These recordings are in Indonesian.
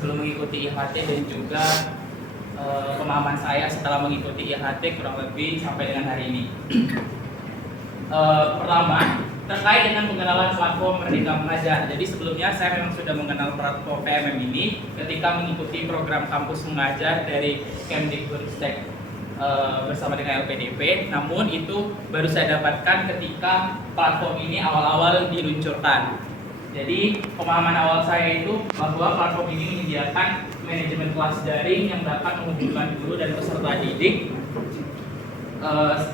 sebelum mengikuti IHT dan juga pemahaman saya setelah mengikuti IHT kurang lebih sampai dengan hari ini. Pertama, terkait dengan pengenalan platform Merdeka Mengajar. Jadi sebelumnya saya memang sudah mengenal platform PMM ini ketika mengikuti program kampus mengajar dari Kemdikbudristek bersama dengan LPDP. Namun itu baru saya dapatkan ketika platform ini awal-awal diluncurkan. Jadi pemahaman awal saya itu bahwa platform ini menyediakan manajemen kelas daring yang dapat menghubungkan guru dan peserta didik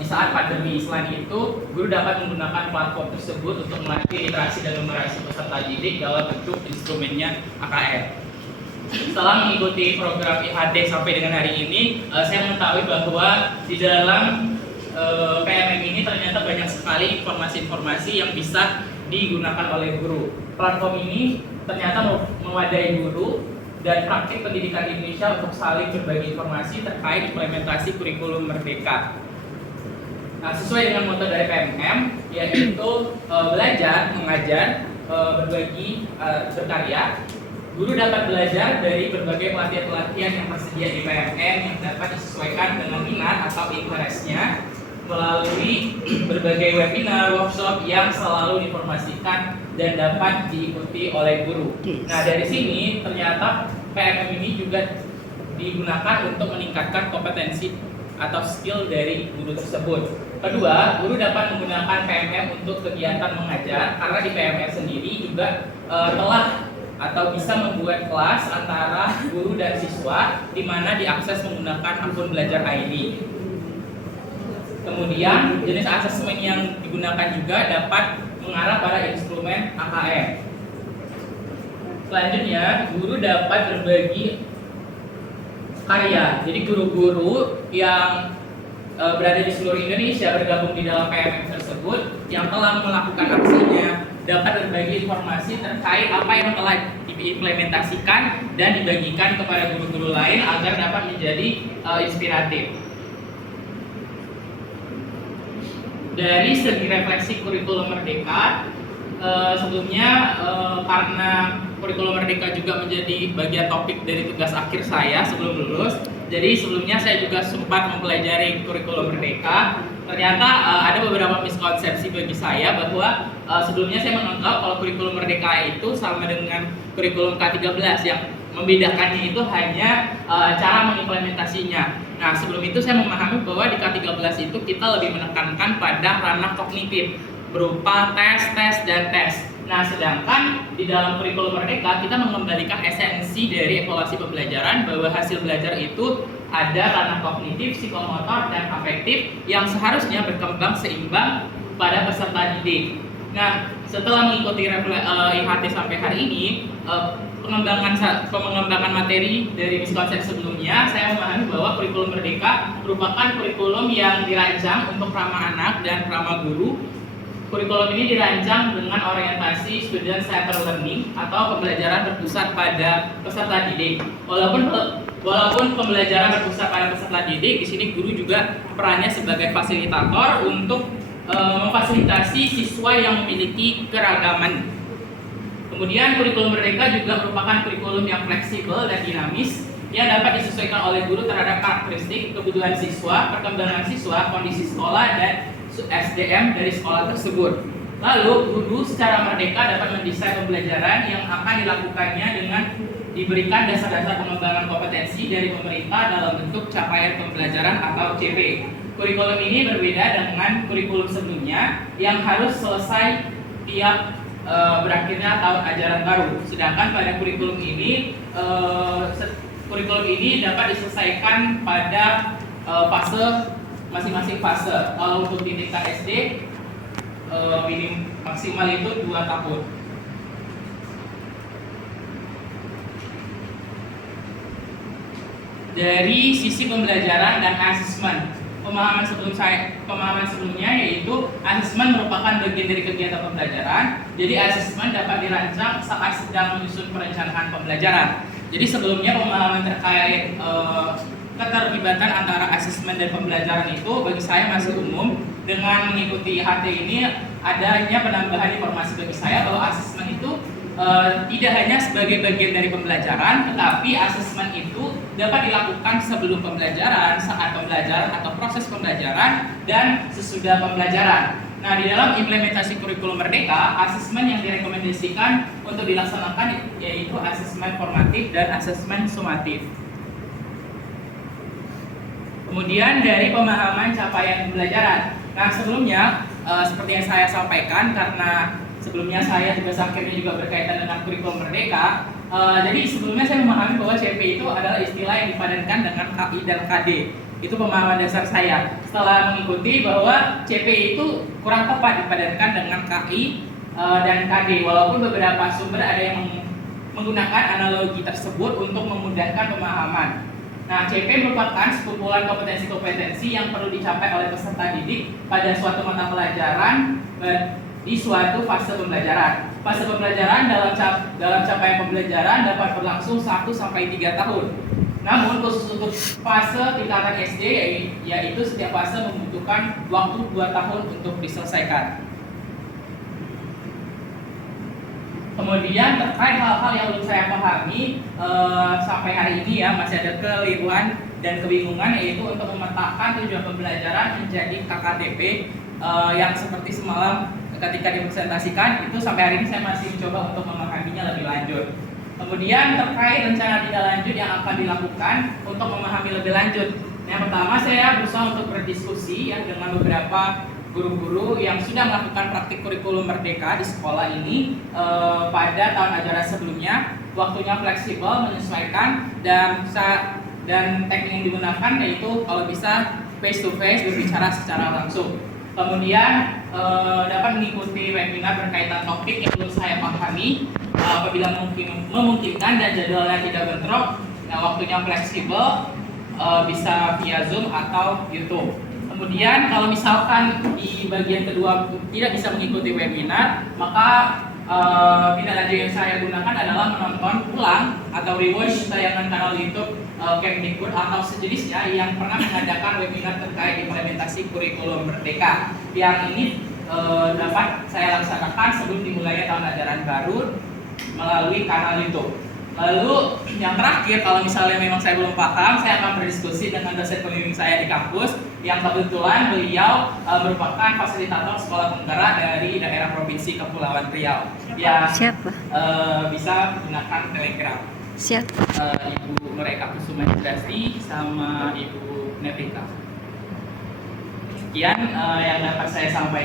di saat pandemi. Selain itu, guru dapat menggunakan platform tersebut untuk melatih literasi dan numerasi peserta didik dalam bentuk instrumennya AKR. Setelah mengikuti program IHT sampai dengan hari ini, saya mengetahui bahwa di dalam PMM ini ternyata banyak sekali informasi-informasi yang bisa digunakan oleh guru. Platform ini ternyata mewadahi guru dan praktik pendidikan Indonesia untuk saling berbagi informasi terkait implementasi kurikulum Merdeka. Nah, sesuai dengan moto dari PMM, yaitu belajar, mengajar, berbagi, berkarya. Guru dapat belajar dari berbagai pelatihan-pelatihan yang tersedia di PMM yang dapat disesuaikan dengan minat atau interestnya melalui berbagai webinar, workshop yang selalu diinformasikan dan dapat diikuti oleh guru. Nah, dari sini ternyata PMM ini juga digunakan untuk meningkatkan kompetensi atau skill dari guru tersebut. Kedua, guru dapat menggunakan PMM untuk kegiatan mengajar karena di PMM sendiri juga telah atau bisa membuat kelas antara guru dan siswa di mana diakses menggunakan akun belajar ID. Kemudian jenis asesmen yang digunakan juga dapat mengarah pada instrumen AKR. Selanjutnya, guru dapat berbagi karya. Jadi guru-guru yang berada di seluruh Indonesia bergabung di dalam PMM tersebut yang telah melakukan aksinya dapat berbagi informasi terkait apa yang telah diimplementasikan dan dibagikan kepada guru-guru lain agar dapat menjadi inspiratif. Dari segi refleksi kurikulum Merdeka, sebelumnya karena kurikulum Merdeka juga menjadi bagian topik dari tugas akhir saya sebelum lulus, jadi sebelumnya saya juga sempat mempelajari kurikulum Merdeka. Ternyata ada beberapa miskonsepsi bagi saya bahwa sebelumnya saya menganggap kalau kurikulum Merdeka itu sama dengan kurikulum K13 yang membedakannya itu hanya cara mengimplementasinya. Nah, sebelum itu saya memahami bahwa di K13 itu kita lebih menekankan pada ranah kognitif berupa tes, dan tes. Nah, sedangkan di dalam kurikulum Merdeka kita mengembalikan esensi dari evaluasi pembelajaran bahwa hasil belajar itu ada ranah kognitif, psikomotor, dan afektif yang seharusnya berkembang seimbang pada peserta didik. Nah, setelah mengikuti IHT sampai hari ini, pengembangan materi dari miskonsep sebelumnya, saya memahami bahwa kurikulum Merdeka merupakan kurikulum yang dirancang untuk ramah anak dan ramah guru. Kurikulum ini dirancang dengan orientasi student centered learning atau pembelajaran berpusat pada peserta didik. Walaupun pembelajaran berpusat pada peserta didik, di sini guru juga perannya sebagai fasilitator untuk memfasilitasi siswa yang memiliki keragaman. Kemudian kurikulum Merdeka juga merupakan kurikulum yang fleksibel dan dinamis yang dapat disesuaikan oleh guru terhadap karakteristik, kebutuhan siswa, perkembangan siswa, kondisi sekolah, dan SDM dari sekolah tersebut. Lalu, guru secara merdeka dapat mendesain pembelajaran yang akan dilakukannya dengan diberikan dasar-dasar pengembangan kompetensi dari pemerintah dalam bentuk capaian pembelajaran atau CP. Kurikulum ini berbeda dengan kurikulum sebelumnya yang harus selesai tiap berakhirnya tahun ajaran baru. Sedangkan pada kurikulum ini dapat diselesaikan pada fase masing-masing fase. Kalau untuk di tingkat SD maksimal itu 2 tahun. Dari sisi pembelajaran dan asesmen, pemahaman sebelumnya yaitu asesmen merupakan bagian dari kegiatan pembelajaran. Jadi asesmen dapat dirancang saat sedang menyusun perencanaan pembelajaran. Jadi sebelumnya pemahaman terkait keterlibatan antara asesmen dan pembelajaran itu bagi saya masih umum. Dengan mengikuti IHT ini adanya penambahan informasi bagi saya bahwa asesmen itu tidak hanya sebagai bagian dari pembelajaran, tetapi asesmen itu dapat dilakukan sebelum pembelajaran, saat pembelajaran atau proses pembelajaran, dan sesudah pembelajaran. Nah, di dalam implementasi kurikulum Merdeka, asesmen yang direkomendasikan untuk dilaksanakan yaitu asesmen formatif dan asesmen sumatif. Kemudian dari pemahaman capaian pembelajaran. Nah, sebelumnya seperti yang saya sampaikan, karena sebelumnya saya tugas akhirnya juga berkaitan dengan kurikulum Merdeka. Jadi sebelumnya saya memahami bahwa CP itu adalah istilah yang dipadankan dengan KI dan KD. Itu pemahaman dasar saya. Setelah mengikuti bahwa CP itu kurang tepat dipadankan dengan KI dan KD, walaupun beberapa sumber ada yang menggunakan analogi tersebut untuk memudahkan pemahaman. Nah, CP merupakan sekumpulan kompetensi-kompetensi yang perlu dicapai oleh peserta didik pada suatu mata pelajaran di suatu fase pembelajaran. Fase pembelajaran dalam capaian pembelajaran dapat berlangsung 1-3 tahun. Namun khusus untuk fase tingkatan SD, yaitu setiap fase membutuhkan waktu 2 tahun untuk diselesaikan. Kemudian terkait hal-hal yang belum saya pahami sampai hari ini ya, masih ada keliruan dan kebingungan, yaitu untuk memetakan tujuan pembelajaran menjadi KKDP yang seperti semalam ketika dipresentasikan itu, sampai hari ini saya masih mencoba untuk memahaminya lebih lanjut. Kemudian terkait rencana tindak lanjut yang akan dilakukan untuk memahami lebih lanjut. Yang pertama, saya berusaha untuk berdiskusi ya dengan beberapa guru-guru yang sudah melakukan praktik kurikulum Merdeka di sekolah ini pada tahun ajaran sebelumnya. Waktunya fleksibel, menyesuaikan, dan teknik yang digunakan yaitu kalau bisa face to face, berbicara secara langsung. Kemudian dapat mengikuti webinar berkaitan topik yang belum saya pahami apabila memungkinkan dan jadwalnya tidak bentrok. Nah, waktunya fleksibel, bisa via Zoom atau YouTube. Kemudian kalau misalkan di bagian kedua tidak bisa mengikuti webinar, maka tindak lanjut yang saya gunakan adalah menonton ulang atau rewatch tayangan kanal YouTube Kemdikbud atau sejenisnya yang pernah mengadakan webinar terkait implementasi kurikulum Merdeka. Yang ini dapat saya laksanakan sebelum dimulainya tahun ajaran baru melalui kanal YouTube. Lalu yang terakhir, kalau misalnya memang saya belum paham, saya akan berdiskusi dengan dosen pembimbing saya di kampus yang kebetulan beliau merupakan fasilitator sekolah penggerak dari daerah provinsi Kepulauan Riau. Siapa? Bisa menggunakan Telegram. Siapa? Ibu Nureka Kusuma Indrasti sama Ibu Nevrika. Sekian yang dapat saya sampaikan.